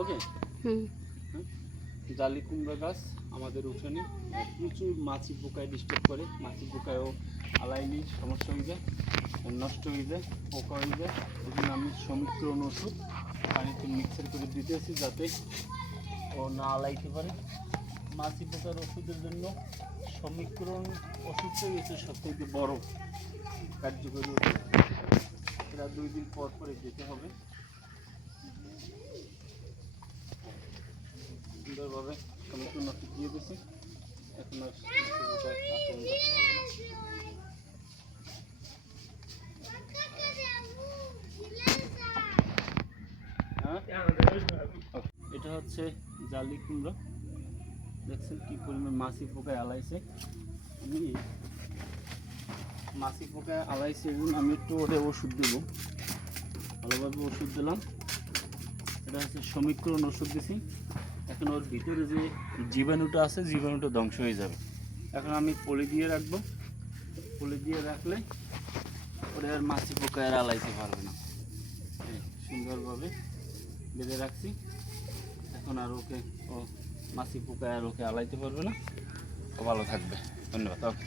ওকে। জালি কুমড়া গাছ আমাদের উঠানে প্রচুর মাছি পোকায় ডিস্টার্ব করে। মাছি পোকায়ও আলাইনি সমস্যা হয়ে যায়, নষ্ট হয়ে যায়, পোকা হয়ে যায়। এই জন্য আমি সমীকরণ ওষুধ পানিতে মিক্সার করে দিতেছি যাতে ও না আলাইতে পারে। মাছি পোকার ওষুধের জন্য সমীকরণ ওষুধটাই হচ্ছে সবথেকে বড় কার্যকরী ওষুধ। এটা 2 দিন পর পরে দিতে হবে। সুন্দরভাবে সমীকরণ ওষুধ দিয়ে দিচ্ছি। এখন আর মাছি পোকায় আক্রমণ করতে পারবে না। এটা হচ্ছে জালি কুমড়া, দেখছেন কি পরিমাণ মাছি পোকায় আলাইছে। আমি মাছি পোকায় আলাইছে এবং আমি একটু ওদের ওষুধ দেবো, ভালোভাবে ওষুধ দিলাম। এটা হচ্ছে সমীকরণ ওষুধ দিছি। এখন ওর ভিতরে যে জীবাণুটা আছে জীবাণুটা ধ্বংস হয়ে যাবে। এখন আমি পলি দিয়ে রাখবো, পলি দিয়ে রাখলে ওরা আর মাছি পোকায় আর আলাইতে পারবে না। সুন্দরভাবে বেঁধে রাখছি। এখন আর ওকে ও মাছি পোকায় আর ওকে আলাইতে পারবে না। ও ভালো থাকবে। ধন্যবাদ। ওকে।